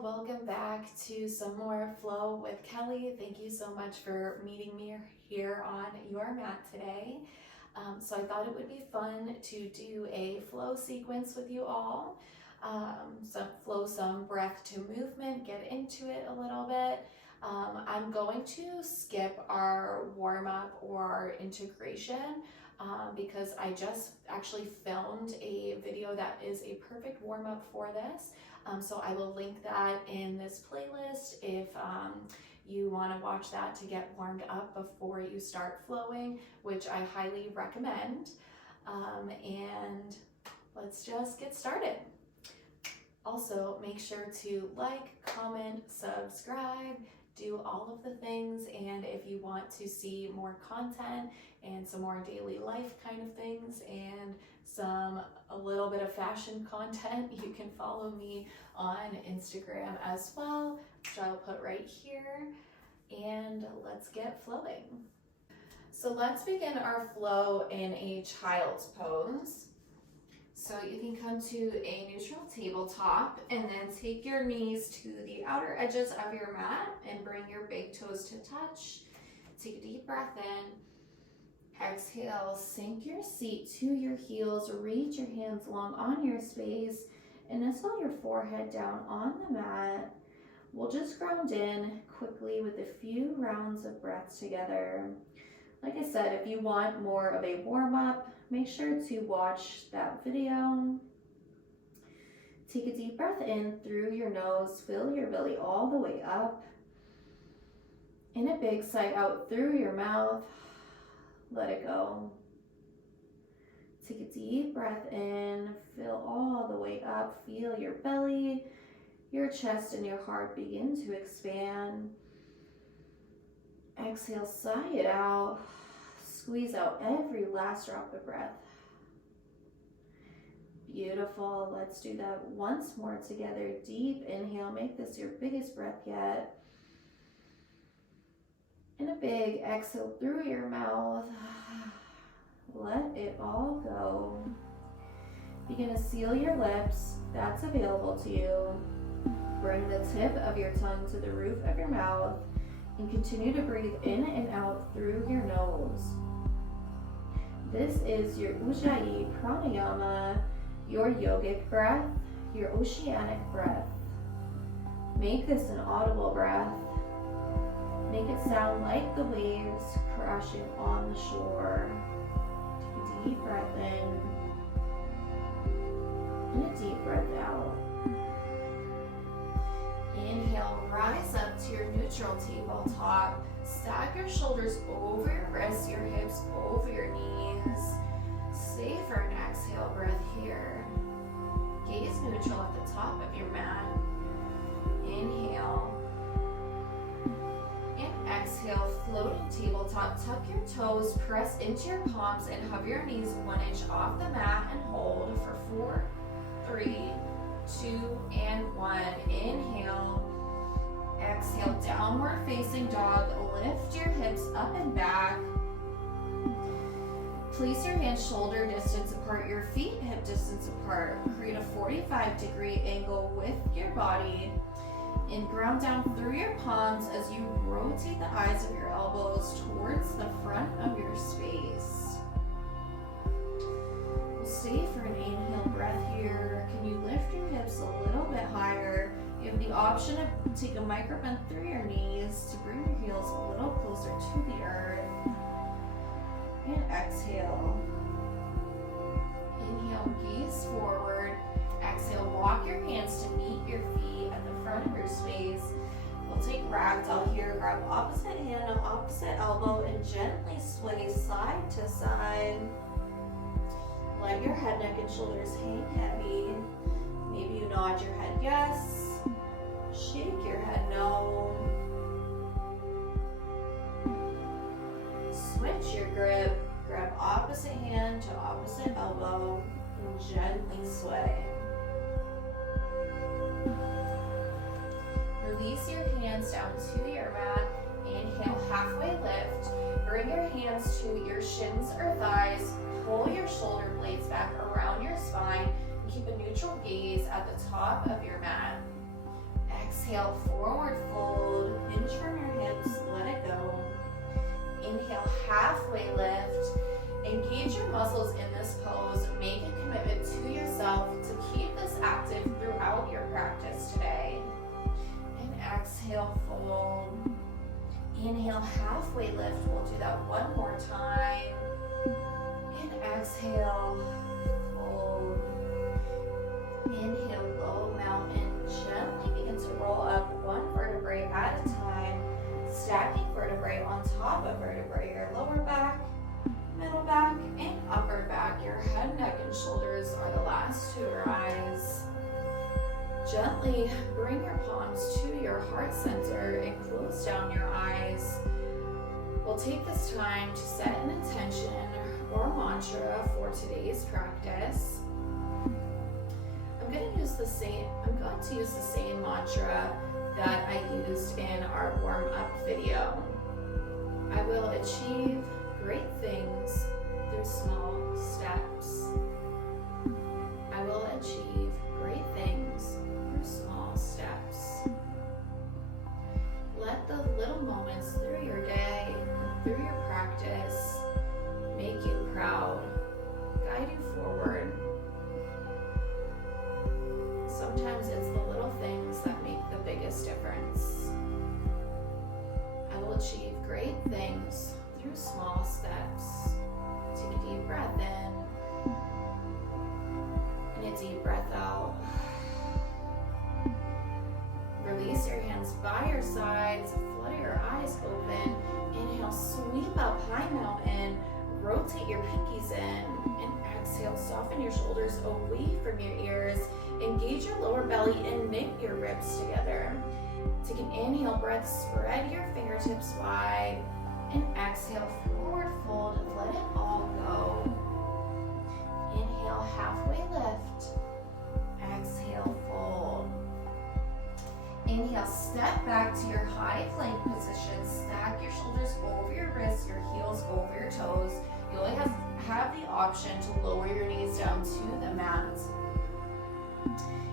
y'all, welcome back to some more Flow with Kelly. Thank you so much for meeting me here on your mat today. So I thought it would be fun to do a flow sequence with you all. Some breath to movement, get into it a little bit. I'm going to skip our warm-up or our integration because I just actually filmed a video that is a perfect warm-up for this. So I will link that in this playlist if you want to watch that to get warmed up before you start flowing, which I highly recommend. And let's just get started. Also, make sure to like, comment, subscribe, do all of the things, and if you want to see more content and some more daily life kind of things and a little bit of fashion content, you can follow me on Instagram as well, which I'll put right here, and let's get flowing. So let's begin our flow in a child's pose. So you can come to a neutral tabletop and then take your knees to the outer edges of your mat and bring your big toes to touch. Take a deep breath in. Exhale, sink your seat to your heels, reach your hands long on your space, and nestle your forehead down on the mat. We'll just ground in quickly with a few rounds of breaths together. Like I said, if you want more of a warm-up, make sure to watch that video. Take a deep breath in through your nose, fill your belly all the way up. And a big sigh out through your mouth. Let it go. Take a deep breath in, fill all the way up, feel your belly, your chest and your heart begin to expand. Exhale, sigh it out, squeeze out every last drop of breath. Beautiful, let's do that once more together. Deep inhale, make this your biggest breath yet. And a big exhale through your mouth. Let it all go. Begin to seal your lips. That's available to you. Bring the tip of your tongue to the roof of your mouth and continue to breathe in and out through your nose. This is your Ujjayi Pranayama, your yogic breath, your oceanic breath. Make this an audible breath. Make it sound like the waves crashing on the shore. Take a deep breath in and a deep breath out. Inhale, rise up to your neutral tabletop. Stack your shoulders over your wrists, your hips over your knees. Stay for an exhale breath here. Gaze neutral at the top of your mat. Inhale. Exhale, floating tabletop, tuck your toes, press into your palms and hover your knees 1 inch off the mat and hold for 4, 3, 2, and 1. Inhale. Exhale, downward facing dog. Lift your hips up and back. Place your hands shoulder distance apart, your feet hip distance apart. Create a 45-degree angle with your body. And ground down through your palms as you rotate the eyes of your elbows towards the front of your space. We'll stay for an inhale breath here. Can you lift your hips a little bit higher? You have the option to take a micro bend through your knees to bring your heels a little closer to the earth. And exhale. Inhale, gaze forward. Exhale, walk your hands to meet your feet at the front of your space. We'll take ragdoll here. Grab opposite hand on opposite elbow and gently sway side to side. Let your head, neck, and shoulders hang heavy. Maybe you nod your head yes. Shake your head no. Switch your grip. Grab opposite hand to opposite elbow and gently sway. Release your hands down to your mat. Inhale, halfway lift. Bring your hands to your shins or thighs. Pull your shoulder blades back around your spine. And keep a neutral gaze at the top of your mat. exhale, forward fold, hinge from your hips, let it go. Inhale, halfway lift. Engage your muscles in this pose. Make a commitment to yourself to keep this active throughout your practice today. And exhale, fold. Inhale, halfway lift. We'll do that one more time. And exhale, fold. Inhale, low mountain. Gently begin to roll up one vertebrae at a time. Stacking vertebrae on top of vertebrae. Your lower back, middle back, and upper back. Your head, neck, and shoulders are the last to rise. Gently bring your palms to your heart center and close down your eyes. We'll take this time to set an intention or mantra for today's practice. I'm going to use the same mantra that I used in our warm-up video. I will achieve great things through small steps. I will achieve great things through small steps. Let the little moments through your day, through your practice, make you proud, guide you forward. Sometimes it's the little things that make the biggest difference. I will achieve great things through small steps. Take a deep breath in and a deep breath out. Release your hands by your sides, flutter your eyes open. Inhale, sweep up high mountain, rotate your pinkies in, and exhale, soften your shoulders away from your ears. Engage your lower belly and knit your ribs together. Take an inhale breath, spread your fingertips wide, and exhale, forward fold, let it all go. Inhale, halfway lift. Exhale, fold. Inhale, step back to your high plank position. Stack your shoulders over your wrists, your heels over your toes. You only have the option to lower your knees down to the mat.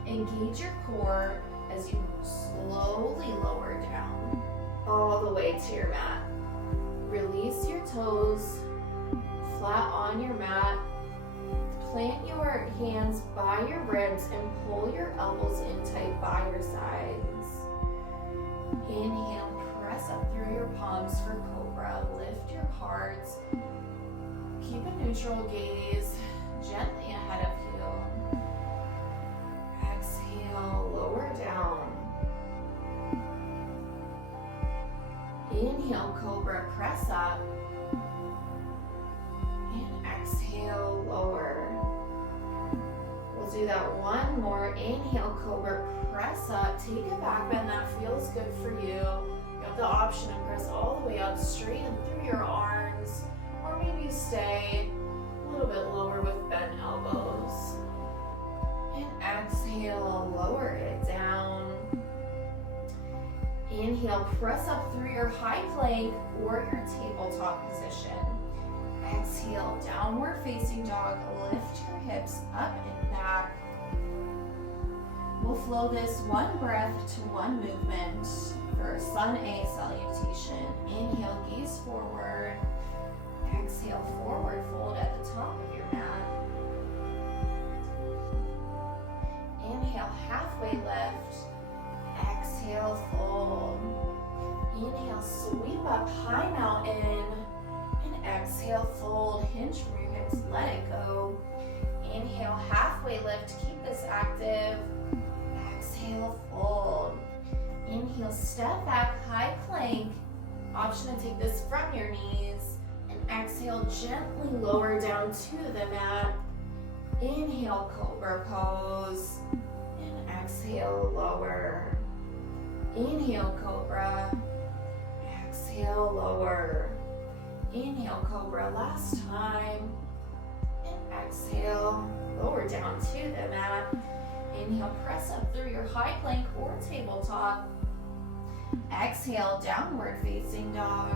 Engage your core as you slowly lower down all the way to your mat. Release your toes flat on your mat. Plant your hands by your ribs and pull your elbows in tight by your sides. Inhale, press up through your palms for cobra. Lift your heart. Keep a neutral gaze gently ahead of you. Exhale, lower down. Inhale, cobra, press up. And exhale, lower. We'll do that one more. Inhale, cobra, press up. Take a back bend that feels good for you. You have the option to press all the way up, straighten through your arms, or maybe you stay a little bit lower with bent elbows. And exhale, lower it down. Inhale, press up through your high plank or your tabletop position. Exhale, downward facing dog. Lift your hips up and back. We'll flow this one breath to one movement for Sun A salutation. Inhale, gaze forward. Exhale, forward fold at the top of your mat. Inhale, halfway lift. Exhale, fold. Inhale, sweep up high mountain. And exhale, fold. Hinge from your hips, let it go. Inhale, halfway lift. Keep this active. Exhale, fold. Inhale, step back, high plank. Option to take this from your knees. And exhale, gently lower down to the mat. Inhale, cobra pose. And exhale, lower. Inhale, cobra. Exhale, lower. Inhale, cobra, last time. And exhale, lower down to the mat. Inhale, press up through your high plank or tabletop. Exhale, downward facing dog.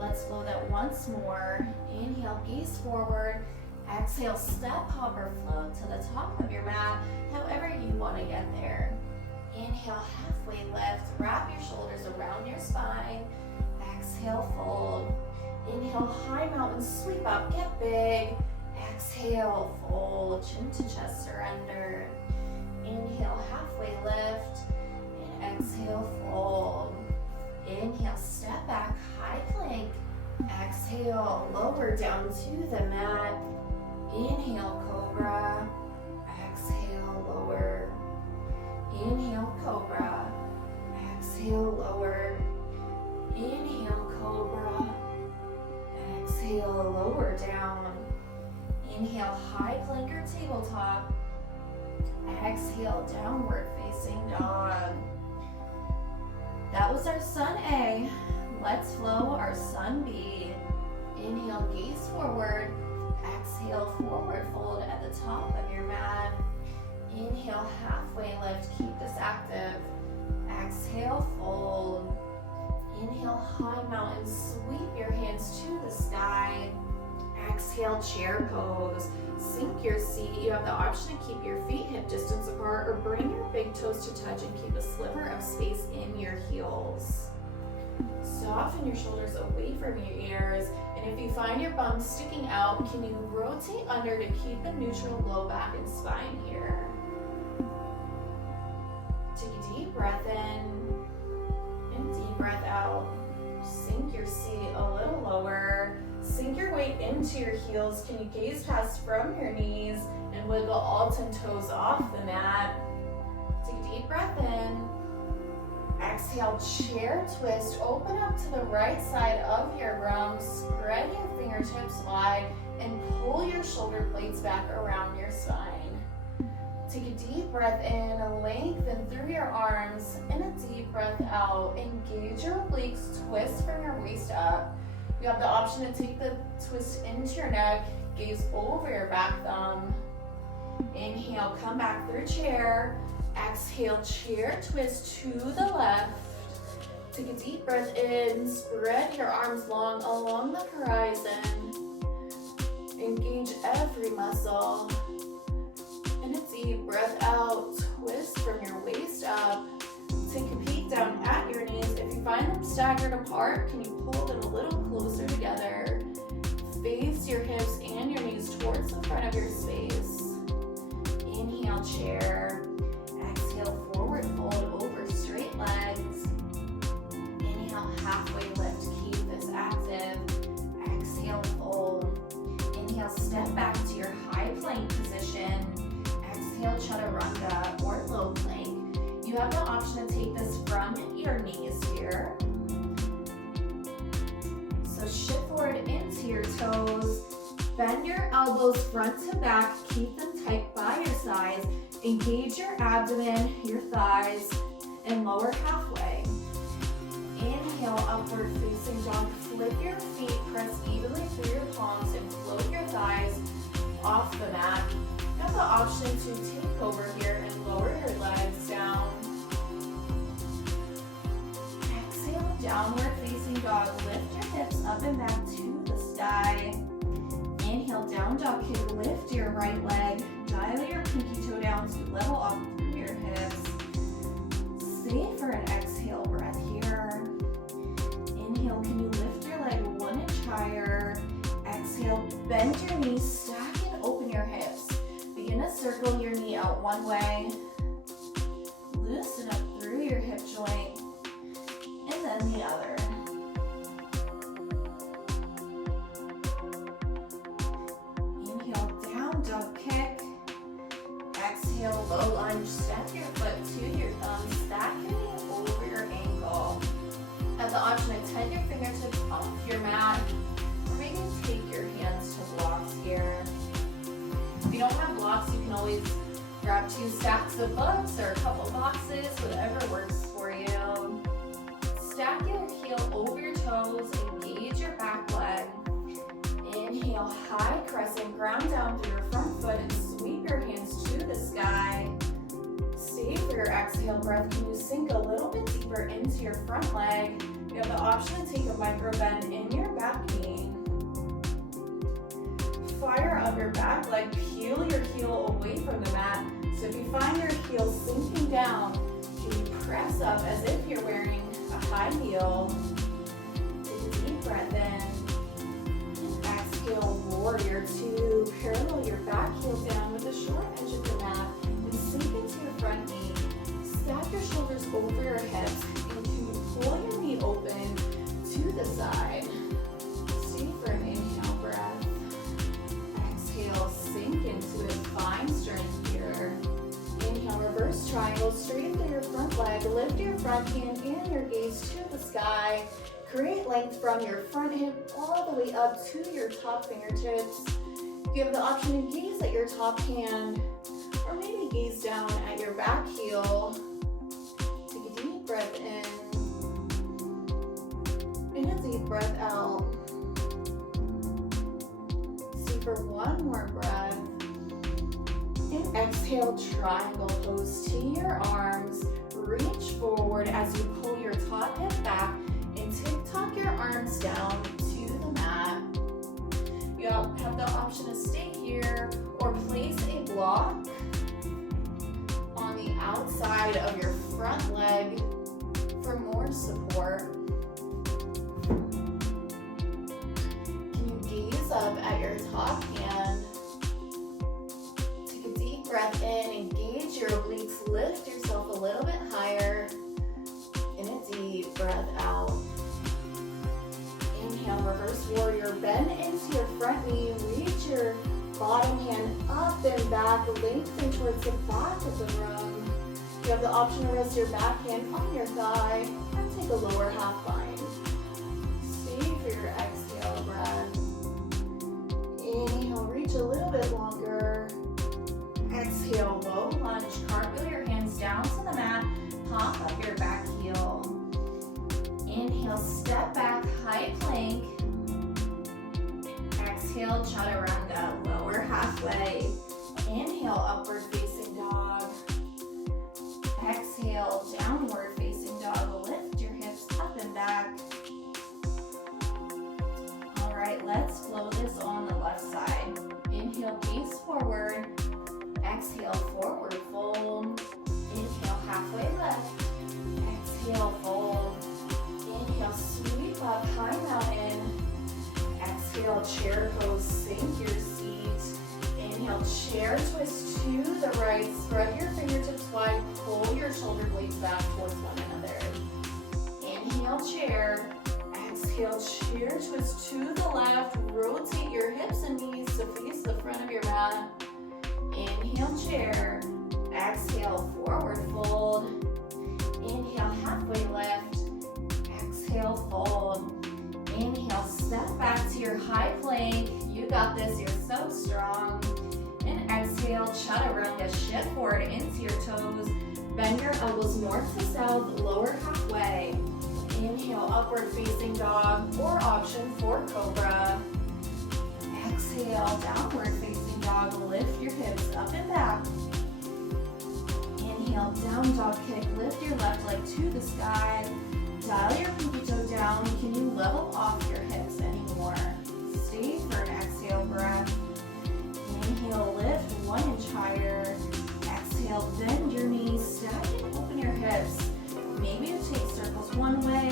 Let's flow that once more. Inhale, gaze forward. Exhale, step, hop, or float to the top of your mat, however you want to get there. Inhale, half halfway lift. Wrap your shoulders around your spine. Exhale, fold. Inhale, high mountain sweep up, get big. Exhale, fold, chin to chest surrender. Inhale, halfway lift. And exhale, fold. Inhale, step back, high plank. Exhale, lower down to the mat. Inhale, cobra. Exhale, lower. Inhale, cobra. Exhale, lower. Inhale, cobra. Exhale, lower down. Inhale, high plank or tabletop. Exhale, downward facing dog. That was our sun A. Let's flow our sun B. Inhale, gaze forward. Exhale, forward fold at the top of your mat. Inhale, halfway lift. Keep this active. Exhale, fold. Inhale, high mountain. Sweep your hands to the sky. Exhale, chair pose. Sink your seat. You have the option to keep your feet hip distance apart or bring your big toes to touch and keep a sliver of space in your heels. Soften your shoulders away from your ears. And if you find your bum sticking out, can you rotate under to keep a neutral low back and spine here? Take a deep breath in and deep breath out. Sink your seat a little lower. Sink your weight into your heels. Can you gaze past from your knees and wiggle all 10 toes off the mat? Take a deep breath in. Exhale, chair twist. Open up to the right side of your room. Spread your fingertips wide and pull your shoulder blades back around your spine. Take a deep breath in, lengthen through your arms, and a deep breath out. Engage your obliques, twist from your waist up. You have the option to take the twist into your neck, gaze over your back thumb. Inhale, come back through chair. Exhale, chair twist to the left. Take a deep breath in, spread your arms long along the horizon. Engage every muscle. And a deep breath out, twist from your waist up. Take a peek down at your knees. If you find them staggered apart, can you pull them a little closer together? Face your hips and your knees towards the front of your space. Inhale, chair. Exhale, forward fold over straight legs. Inhale, halfway lift. Keep this active. Exhale, fold. Inhale, step back to your high plank position. Exhale, chaturanga or low plank. You have the option to take this from your knees here. So shift forward into your toes. Bend your elbows front to back. Keep them tight by your sides. Engage your abdomen, your thighs, and lower halfway. Inhale, upward facing dog. Flip your feet, press evenly through your palms, and float your thighs off the mat. You have the option to take over here and lower your legs down. Exhale, downward facing dog. Lift your hips up and back to the sky. Inhale, down dog kick. Lift your right leg. Dial your pinky toe down to level up through your hips. Stay for an exhale breath here. Inhale, can you lift your leg 1 inch higher? Exhale, bend your knees, stack and open your hips. Begin to circle your knee out one way. Loosen up through your hip joint. And then the other. Inhale, down dog kick. Exhale, low lunge. Step your foot to your thumb. Stack your knee over your ankle. Have the option to extend your fingertips off your mat. Or maybe take your hands to blocks here. If you don't have blocks, you can always grab 2 stacks of books or a couple boxes, whatever works for you. Stack your heel over your toes. Engage your back leg. Inhale, high crescent, ground down through your front foot and sweep your hands to the sky. Stay for your exhale breath. Can you sink a little bit deeper into your front leg? You have the option to take a micro bend in your back knee. Fire up your back leg, peel your heel away from the mat. So if you find your heel sinking down, can you press up as if you're wearing a high heel. Take a deep breath in. Exhale, warrior two. Parallel your back heel down with the short edge of your mat and sink into your front knee. Stack your shoulders over your hips and you pull your knee open to the side. Stay for an inhale breath. Exhale, sink into it. Find strength here. Inhale, reverse triangle. Straighten through your front leg. Lift your front hand and your gaze to the sky. Create length from your front hip all the way up to your top fingertips. You have the option to gaze at your top hand or maybe gaze down at your back heel. Take a deep breath in and a deep breath out. Stay for one more breath. And exhale, triangle pose to your arms. Reach forward as you pull your top hip back and tick-tock your arms down to the mat. You have the option to stay here or place a block on the outside of your front leg for more support. Can you gaze up at your top hand? Take a deep breath in, engage your obliques, lift yourself a little bit higher. In a deep breath out. Inhale, reverse warrior. Bend into your front knee. Reach your bottom hand up and back. Lengthen towards the back of the room. You have the option to rest your back hand on your thigh or take a lower half bind. Stay for your exhale breath. Inhale, reach a little bit longer. Exhale, low lunge. Cartwheel your hands down to the mat. Pop up your back heel. Inhale, step back, high plank. Exhale, chaturanga, lower halfway. Inhale, upward facing dog. Exhale, downward facing dog. Lift your hips up and back. All right, let's flow this on the left side. Inhale, gaze forward. Exhale, forward fold. Inhale, halfway left. Exhale, fold. Inhale, sweep up, high mountain. Exhale, chair pose, sink your seat. Inhale, chair twist to the right. Spread your fingertips wide, pull your shoulder blades back towards one another. Inhale, chair. Exhale, chair twist to the left. Rotate your hips and knees to face the front of your mat. Inhale, chair. Exhale, forward fold. Inhale, halfway left. Exhale, fold. Inhale, step back to your high plank. You got this, you're so strong. And exhale, chaturanga, shift forward into your toes. Bend your elbows north to south, lower halfway. Inhale, upward facing dog, or option for cobra. Exhale, downward facing dog. Lift your hips up and back. Inhale, down dog kick. Lift your left leg to the sky. Dial your pinky toe down. Can you level off your hips anymore? Stay for an exhale breath. Inhale, lift 1 inch higher. Exhale, bend your knees. Stack and open your hips. Maybe you take circles one way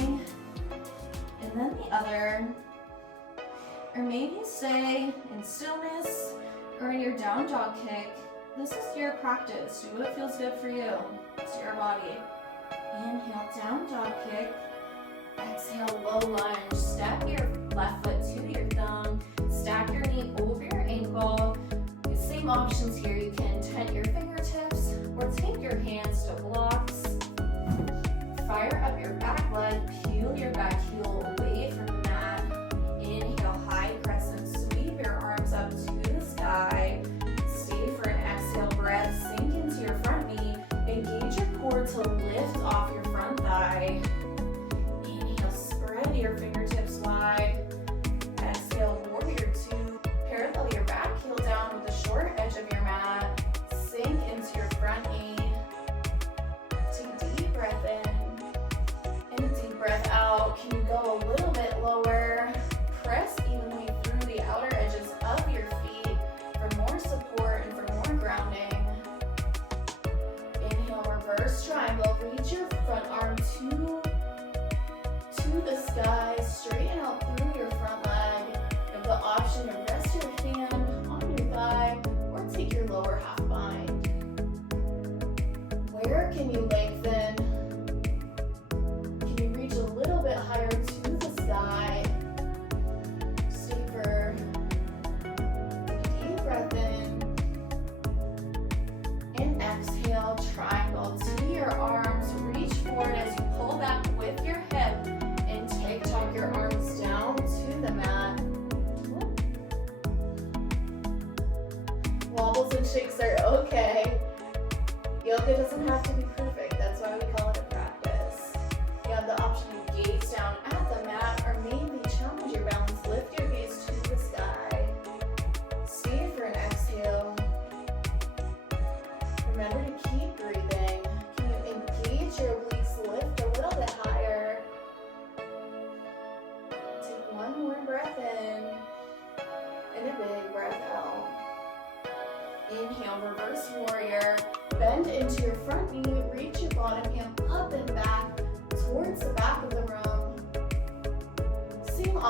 and then the other. Or maybe stay in stillness or in your down dog kick. This is your practice. Do what feels good for you. It's your body. Inhale, down dog kick. Exhale, low lunge. Step your left foot to your thumb. Stack your knee over your ankle. The same options here. You can tent your fingertips or take your hands to blocks. Fire up your back leg. Peel your back heel away from the mat. Inhale, high crescent. Sweep your arms up to the sky. Stay for an exhale breath. Sink into your front knee. Engage your core to lift off your front thigh. Inhale, spread your fingertips wide. Exhale, warrior two. Parallel your back heel down with the short edge of your mat. Sink into your front knee. Take a deep breath in. And a deep breath out. Can you go a little bit lower? Press evenly through the outer edges of your feet for more support and for more grounding. Inhale, reverse triangle. Reach your front arm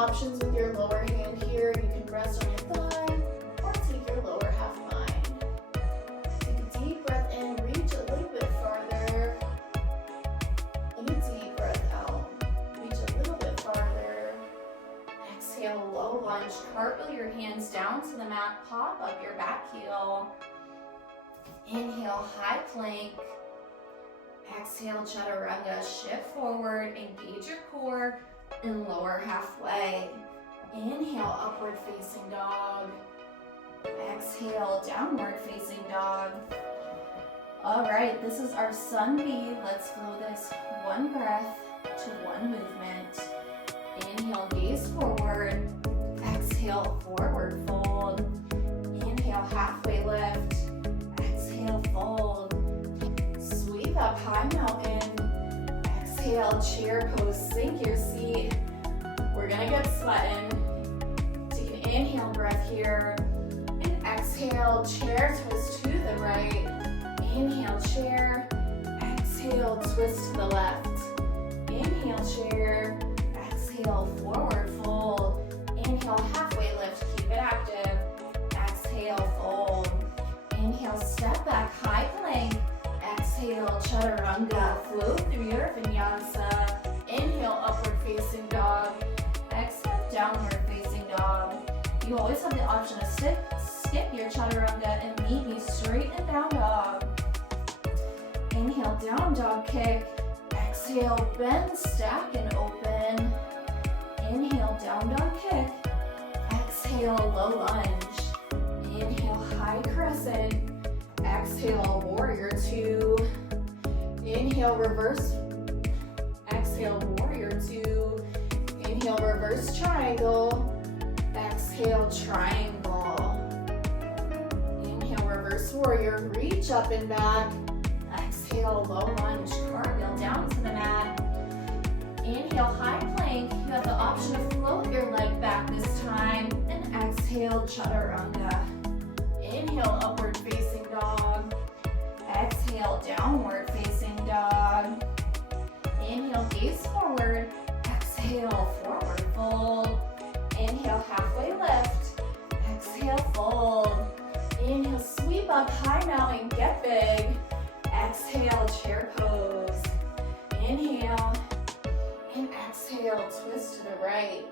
options with your lower hand here. You can rest on your thigh or take your lower half line. Take a deep breath in, reach a little bit farther. And a deep breath out, reach a little bit farther. Exhale, low lunge, cartwheel your hands down to the mat, pop up your back heel. Inhale, high plank. Exhale, chaturanga, shift forward, engage your core and lower halfway. Inhale, upward facing dog. Exhale, downward facing dog. All right, this is our sun B. Let's flow this one breath to one movement. Inhale, gaze forward. Exhale, forward fold. Inhale, halfway lift. Exhale, fold. Sweep up, high mountain. Exhale, chair pose, sink your seat. We're gonna get sweating. Take an inhale breath here. And exhale, chair twist to the right. Inhale, chair. Exhale, twist to the left. Inhale, chair. Exhale, forward fold. Inhale, halfway lift, keep it active. Exhale, fold. Inhale, step back, high plank. Exhale, chaturanga, flow through your vinyasa. Inhale, upward facing dog. Exhale, downward facing dog. You always have the option to skip your chaturanga and meet me straight in down dog. Inhale, down dog kick. Exhale, bend, stack, and open. Inhale, down dog kick. Exhale, low lunge. Inhale, high crescent. Exhale, warrior two. Inhale, reverse. Exhale, warrior two. Inhale, reverse triangle. Exhale, triangle. Inhale, reverse warrior. Reach up and back. Exhale, low lunge. Cartwheel down to the mat. Inhale, high plank. You have the option to float your leg back this time. And exhale, chaturanga. Inhale, upward facing dog. Exhale, downward facing dog. Inhale, gaze forward. Exhale, forward fold. Inhale, halfway lift. Exhale, fold. Inhale, sweep up, high mountain, get big. Exhale, chair pose. Inhale, and exhale, twist to the right.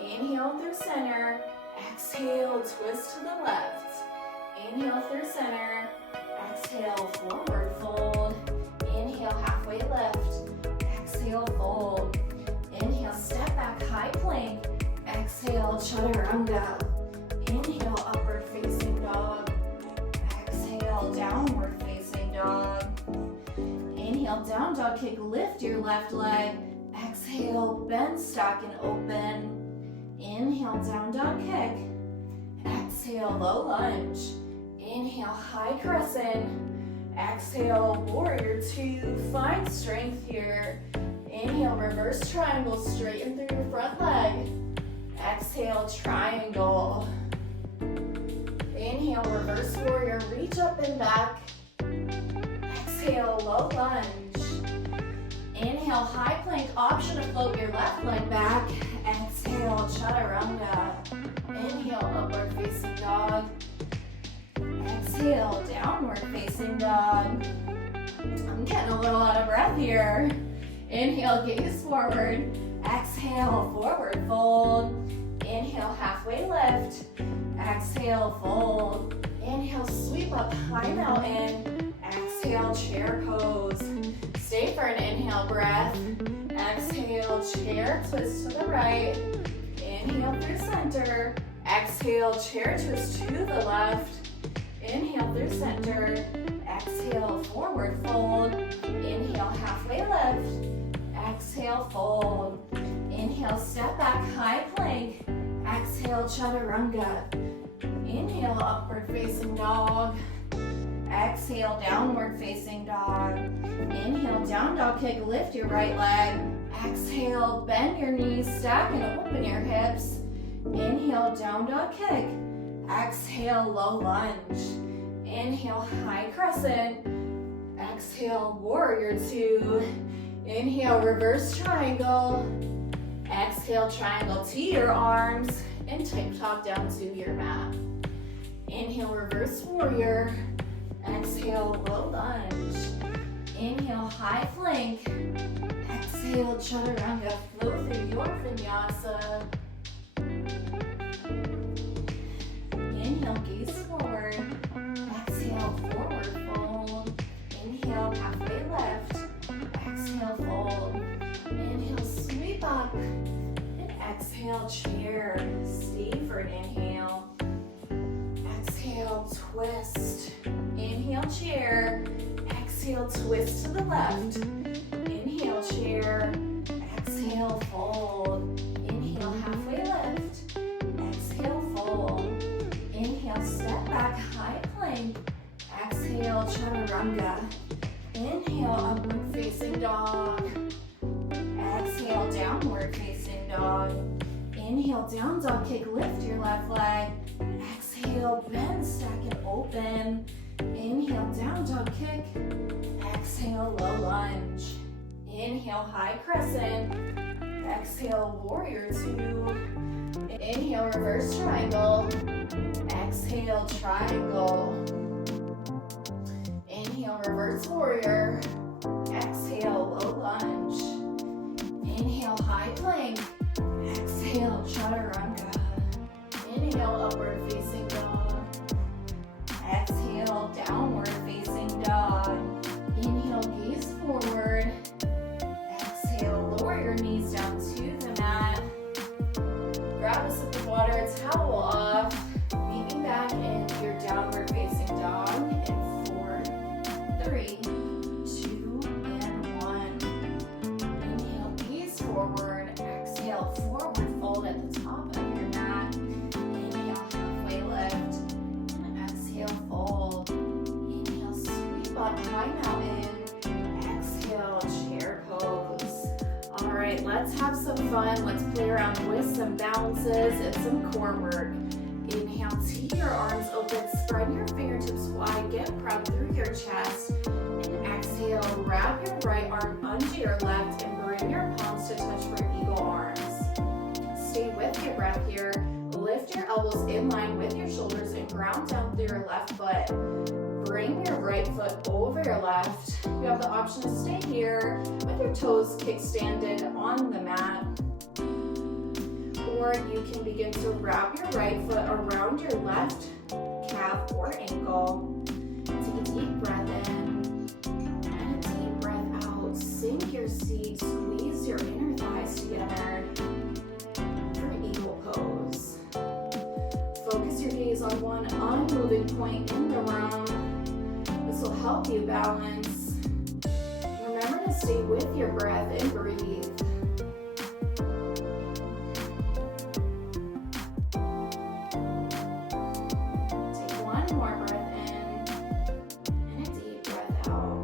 Inhale through center. Exhale, twist to the left. Inhale through center. Exhale, forward fold. Inhale, halfway lift. Exhale, fold. Inhale, step back, high plank. Exhale, chaturanga. Inhale, upward facing dog. Exhale, downward facing dog. Inhale, down dog kick, lift your left leg. Exhale, bend, stack, and open. Inhale, down dog kick. Exhale, low lunge. Inhale, high crescent. Exhale, warrior two. Find strength here. Inhale, reverse triangle, straighten through your front leg. Exhale, triangle. Inhale, reverse warrior, reach up and back. Exhale, low lunge. Inhale, high plank, option to float your left leg back. Exhale, chaturanga. Inhale, upward facing dog. Exhale, downward facing dog. I'm getting a little out of breath here. Inhale, gaze forward. Exhale, forward fold. Inhale, halfway lift. Exhale, fold. Inhale, sweep up, high mountain. Exhale, chair pose. Stay for an inhale breath. Exhale, chair twist to the right. Inhale through center. Exhale, chair twist to the left. Inhale through center. Exhale, forward fold. Inhale, halfway lift. Exhale, fold. Inhale, step back, high plank. Exhale, chaturanga. Inhale, upward facing dog. Exhale, downward facing dog. Inhale, down dog kick, lift your right leg. Exhale, bend your knees, stack and open your hips. Inhale, down dog kick. Exhale, low lunge. Inhale, high crescent. Exhale, warrior two. Inhale, reverse triangle. Exhale, triangle to your arms and top down to your mat. Inhale, reverse warrior. Exhale, low lunge. Inhale, high plank. Exhale, chaturanga, flow through your vinyasa. Inhale, gaze forward. Exhale, forward fold. Inhale, halfway lift. Exhale, fold. Inhale, sweep up. And exhale, chair. Stay for an inhale. Exhale, twist. Inhale, chair. Exhale, twist to the left. Inhale, chair. Exhale, fold. Inhale, halfway lift. Exhale, fold. Inhale, step back, high plank. Exhale, chaturanga. Inhale, upward facing dog. Exhale, downward facing dog. Inhale, down dog kick, lift your left leg. Exhale, bend, stack and open. Inhale, down dog kick. Exhale, low lunge. Inhale, high crescent. Exhale, warrior two. Inhale, reverse triangle. Exhale, triangle. Inhale, reverse warrior. Exhale, low lunge. Inhale, high plank. Exhale, chaturanga. Inhale, upward facing dog. Exhale, downward facing dog. Inhale, gaze forward. Exhale, lower your knees down to the mat. Grab a sip of water, towel off. Leaning back in your downward facing dog in 4, 3, 2, and 1. Inhale, gaze forward. Exhale, forward fold at the top of your mat. Inhale, halfway lift. And exhale, fold. Inhale, sweep up, high mountain. Exhale, chair pose. All right, let's have some fun. Let's play around with some bounces and some core work. Inhale, tee your arms open, spread your fingertips wide, get proud through your chest. And exhale, wrap your right arm under your left and bring your palms to touch for eagle arms. Stay with your breath here. Lift your elbows in line with your shoulders and ground down through your left foot. Bring your right foot over your left. You have the option to stay here with your toes kickstanded on the mat. Or you can begin to wrap your right foot around your left calf or ankle. Take a deep breath in and a deep breath out. Sink your seat, squeeze your inner thighs together for eagle pose. Focus your gaze on one unmoving point in the room. This will help you balance. Remember to stay with your breath and breathe. Take one more breath in and a deep breath out.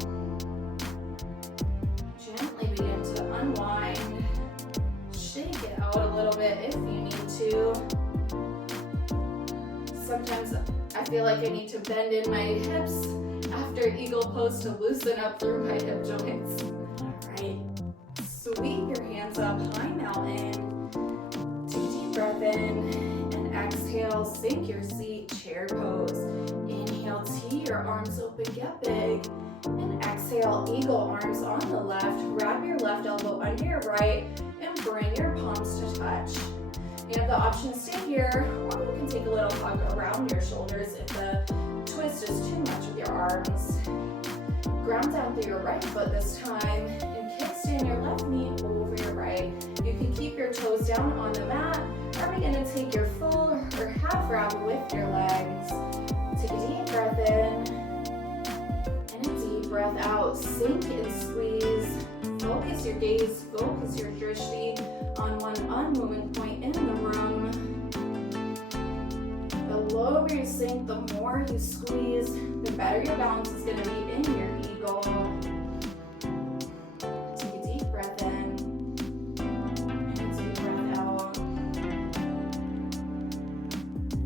Gently begin to unwind. Shake it out a little bit if you need to. Sometimes I feel like I need to bend in my hips after eagle pose to loosen up through my hip joints. All right, sweep your hands up, high mountain. Take a deep breath in and exhale, sink your seat, chair pose. Inhale, tee your arms open, get big. And exhale, eagle arms on the left. Wrap your left elbow under your right and bring your palms to touch. You have the option to stay here, or you can take a little hug around your shoulders if the twist is too much with your arms. Ground down through your right foot this time, and kickstand your left knee over your right. You can keep your toes down on the mat, or begin to take your full or half wrap with your legs. Take a deep breath in, and a deep breath out. Sink and squeeze. Focus your gaze, focus your drishti on one unmoving point in the room. The lower you sink, the more you squeeze, the better your balance is going to be in your eagle. Take a deep breath in and a deep breath out.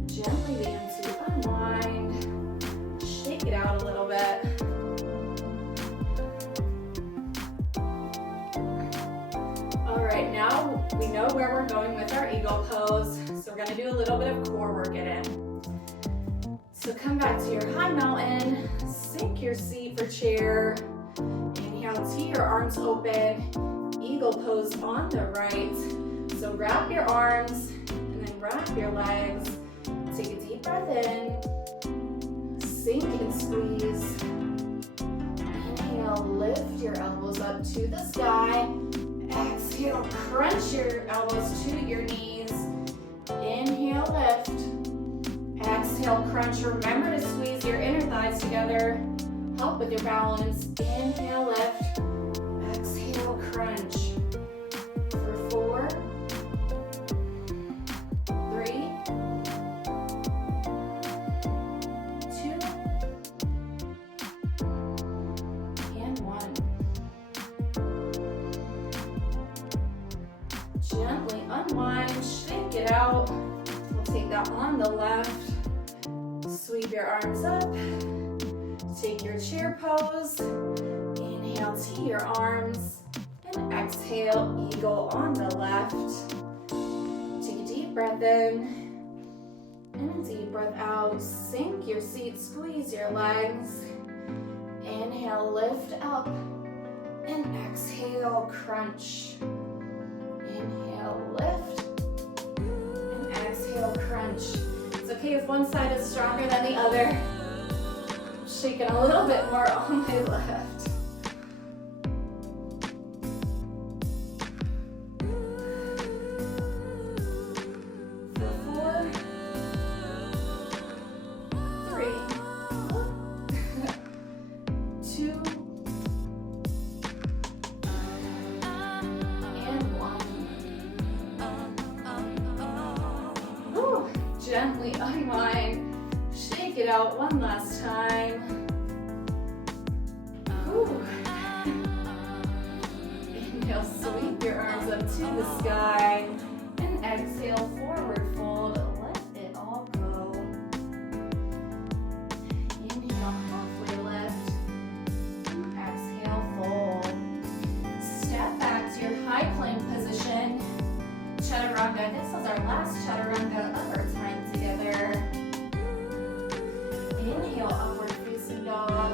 Gently begin to unwind. Shake it out a little bit. All right, now We know where we're going with our eagle pose, so we're gonna do a little bit of core work in. So come back to your high mountain, sink your seat for chair. Inhale, tee your arms open, eagle pose on the right. So wrap your arms and then wrap your legs. Take a deep breath in, sink and squeeze. Inhale, lift your elbows up to the sky. Exhale, crunch your elbows to your knees. Inhale, lift. Exhale, crunch. Remember to squeeze your inner thighs together. Help with your balance. Inhale, lift. Exhale, crunch. For 4, 3, 2, and 1. Gently unwind, shake it out. We'll take that on the left. Sweep your arms up. Take your chair pose. Inhale, tee your arms. And exhale, eagle on the left. Take a deep breath in. And a deep breath out. Sink your seat, squeeze your legs. Inhale, lift up. And exhale, crunch. Inhale, lift. And exhale, crunch. It's okay if one side is stronger than the other. Shaking a little bit more on my left. For 4, 3, 2, and 1. Whew. Gently unwind. Shake it out one last time. Whew. Inhale, sweep your arms up to the sky. And exhale, forward fold. Let it all go. Inhale, halfway lift. And exhale, fold. Step back to your high plank position. Chaturanga. This is our last chaturanga of our time together. Inhale, upward facing dog.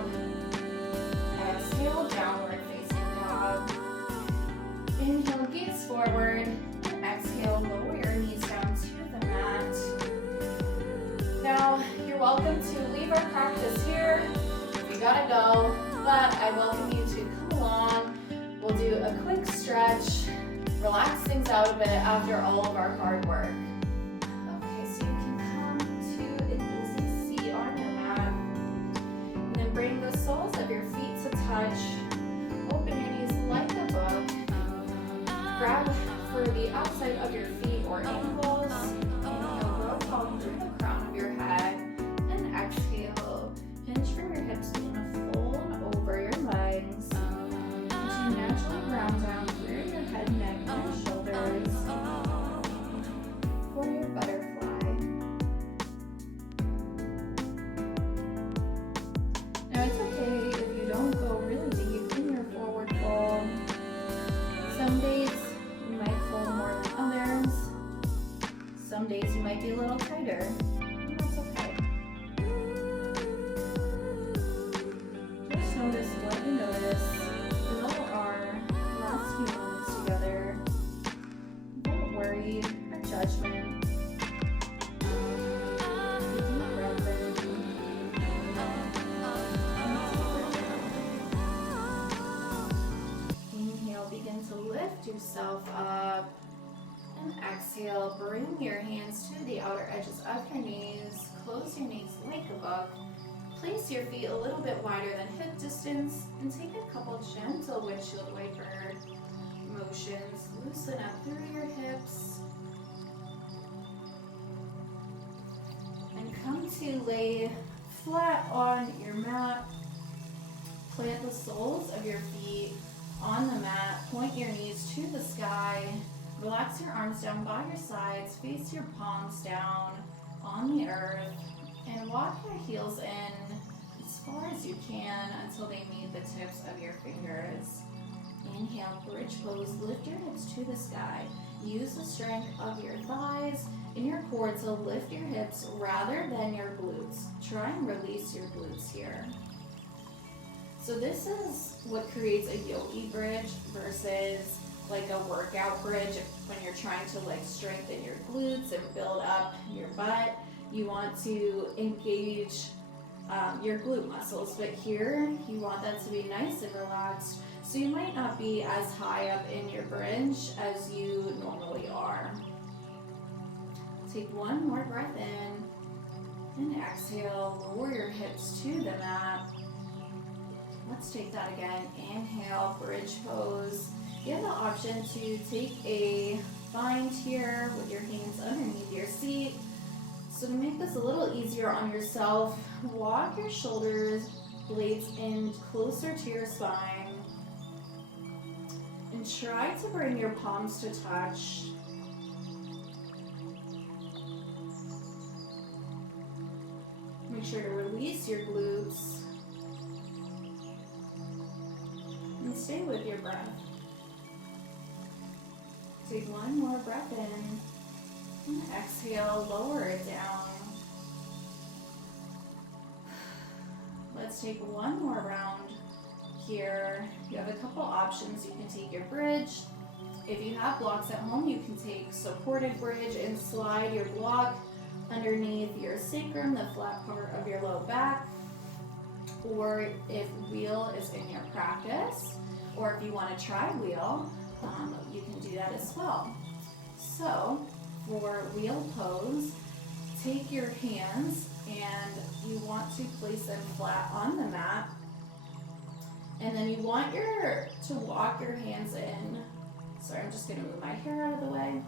Exhale, downward facing dog. Inhale, gaze forward. Exhale, lower your knees down to the mat. Now, you're welcome to leave our practice here. You gotta go, but I welcome you to come along. We'll do a quick stretch, relax things out a bit after all of our hard work. Okay, so you can come to an easy seat on your mat. And then bring the soles of your feet to touch. Open your knees like a book. Grab for the outside of your feet or ankles. Inhale, grow tall through the crown of your head. And exhale, hinge for your hips. You're gonna fold over your legs. And to naturally ground down through your head, neck, and shoulders. For your butterfly. Now it's okay if you don't go really deep in your forward fold. Some days you might fold more than others. Some days you might be a little tighter. And that's okay. Just notice what you notice. Feel our last few moments together. Don't worry or judgment. Inhale, begin to lift yourself up. And exhale, bring your hands to the outer edges of your knees. Close your knees like a book. Place your feet a little bit wider than hip distance and take a couple gentle windshield wiper motions. Loosen up through your hips. And come to lay flat on your mat. Plant the soles of your feet on the mat. Point your knees to the sky. Relax your arms down by your sides. Face your palms down on the earth. And walk your heels in as far as you can until they meet the tips of your fingers. Inhale, bridge pose, lift your hips to the sky. Use the strength of your thighs and your core to lift your hips rather than your glutes. Try and release your glutes here. So this is what creates a yogi bridge versus like a workout bridge. When you're trying to like strengthen your glutes and build up your butt, you want to engage your glute muscles, but here you want that to be nice and relaxed, so you might not be as high up in your bridge as you normally are. Take one more breath in and exhale. Lower your hips to the mat. Let's take that again. Inhale, bridge pose. You have the option to take a bind here with your hands underneath your seat. So to make this a little easier on yourself, walk your shoulder blades in closer to your spine and try to bring your palms to touch. Make sure to release your glutes and stay with your breath. Take one more breath in. And exhale, lower it down. Let's take one more round here. You have a couple options. You can take your bridge. If you have blocks at home, you can take supported bridge and slide your block underneath your sacrum, the flat part of your low back. Or if wheel is in your practice, or if you want to try wheel, you can do that as well. So, for wheel pose, take your hands and you want to place them flat on the mat, and then you want to walk your hands in. Sorry, I'm just going to move my hair out of the way.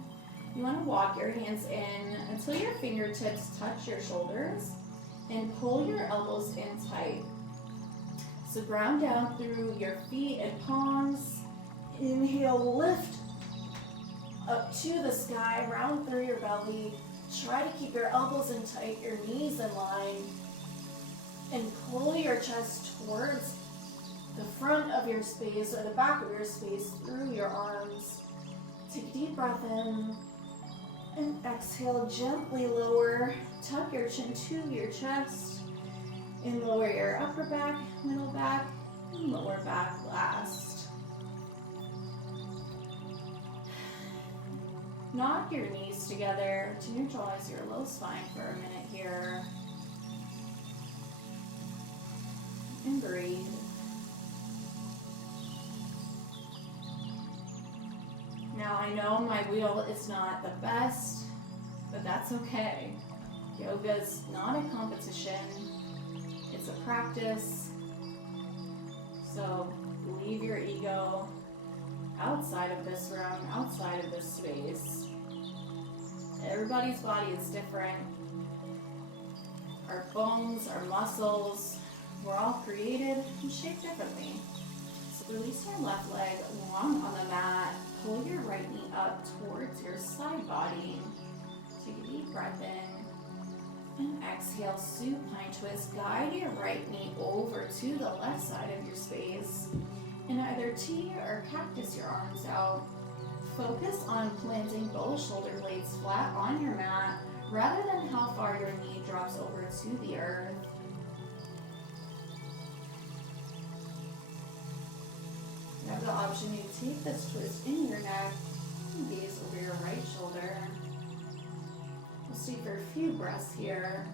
You want to walk your hands in until your fingertips touch your shoulders and pull your elbows in tight. So ground down through your feet and palms. Inhale, lift up to the sky, round through your belly. Try to keep your elbows in tight, your knees in line, and pull your chest towards the front of your space or the back of your space through your arms. Take a deep breath in and exhale, gently lower. Tuck your chin to your chest and lower your upper back, middle back, and lower back last. Knock your knees together to neutralize your low spine for a minute here. And breathe. Now I know my wheel is not the best, but that's okay. Yoga is not a competition, it's a practice. So leave your ego outside of this room, outside of this space. Everybody's body is different. Our bones, our muscles, we're all created and shaped differently. So release your left leg long on the mat. Pull your right knee up towards your side body. Take a deep breath in. And exhale, supine twist. Guide your right knee over to the left side of your space. And either T or cactus your arms out. Focus on planting both shoulder blades flat on your mat rather than how far your knee drops over to the earth. You have the option to take this twist in your neck and gaze over your right shoulder. We'll stay for a few breaths here.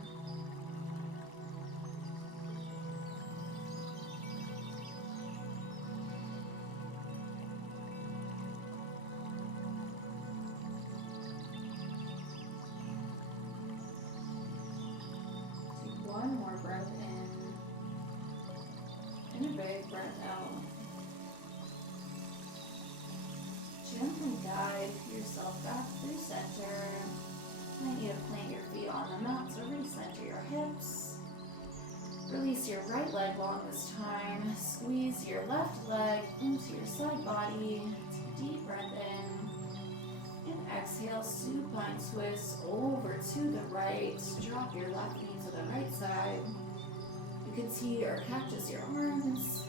One more breath in, and a big breath out. Gently guide yourself back through center. You might need to plant your feet on the mat, so recenter your hips. Release your right leg long this time. Squeeze your left leg into your side body. Take a deep breath in. And exhale, supine twist over to the right. Drop your left knee to the right side. You can see or cactus your arms.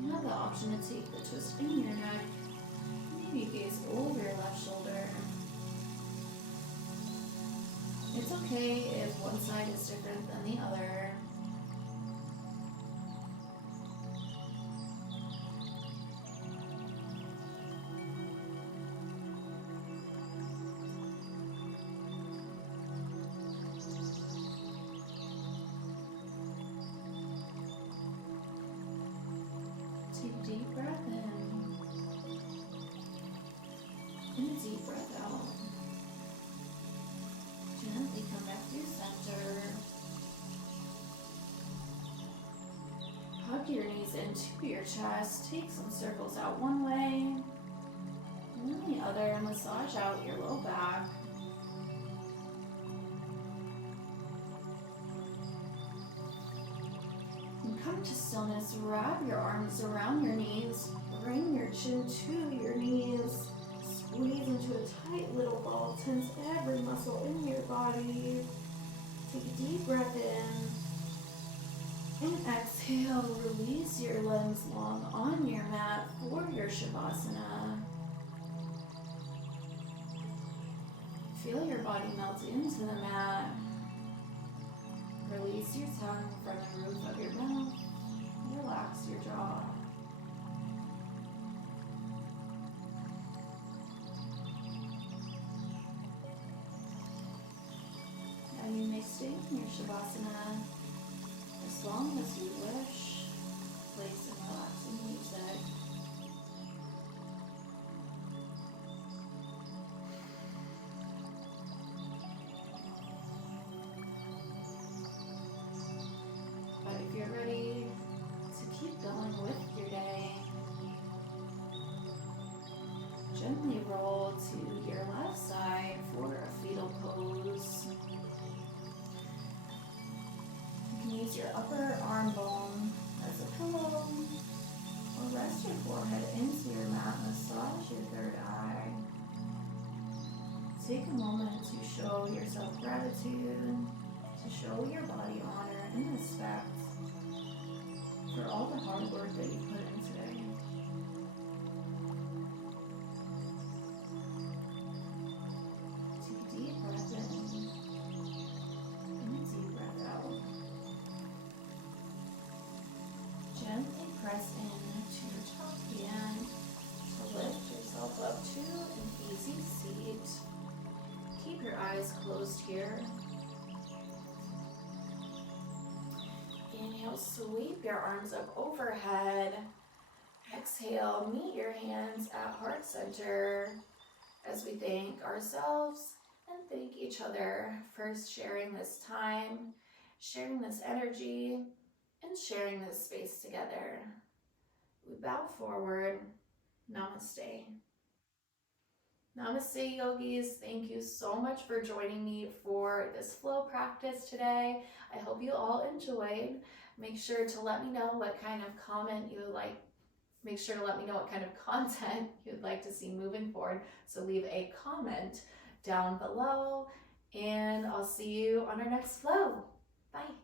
You have the option to take the twist in your neck. Maybe gaze over your left shoulder. It's okay if one side is different than the other. Take a deep breath in and a deep breath out. Gently come back to your center. Hug your knees into your chest. Take some circles out one way, and then the other. Massage out your low back. And come to stillness. Wrap your arms around your knees. Bring your chin to your knees. Squeeze into a tight little ball. Tense every muscle in your body. Take a deep breath in. And exhale. Release your limbs long on your mat for your Shavasana. Feel your body melt into the mat. Release your tongue from the roof of your mouth. Relax your jaw. Now you may stay in your Shavasana as long as you wish. Play some relaxing music. But if you're ready to keep going with your day, gently roll to your left side for a fetal pose. You can use your upper arm bone as a pillow, or rest your forehead into your mat. Massage your third eye. Take a moment to show yourself gratitude, to show your body honor and respect for all the hard work that you put in today. Take a deep breath in and a deep breath out. Gently press in to your top hand to lift yourself up to an easy seat. Keep your eyes closed here. Inhale, sweep your arms up overhead. Exhale, meet your hands at heart center as we thank ourselves and thank each other for sharing this time, sharing this energy, and sharing this space together. We bow forward. Namaste. Namaste, yogis. Thank you so much for joining me for this flow practice today. I hope you all enjoyed. Make sure to let me know what kind of comment you would like. Make sure to let me know what kind of content you'd like to see moving forward. So leave a comment down below, and I'll see you on our next flow. Bye.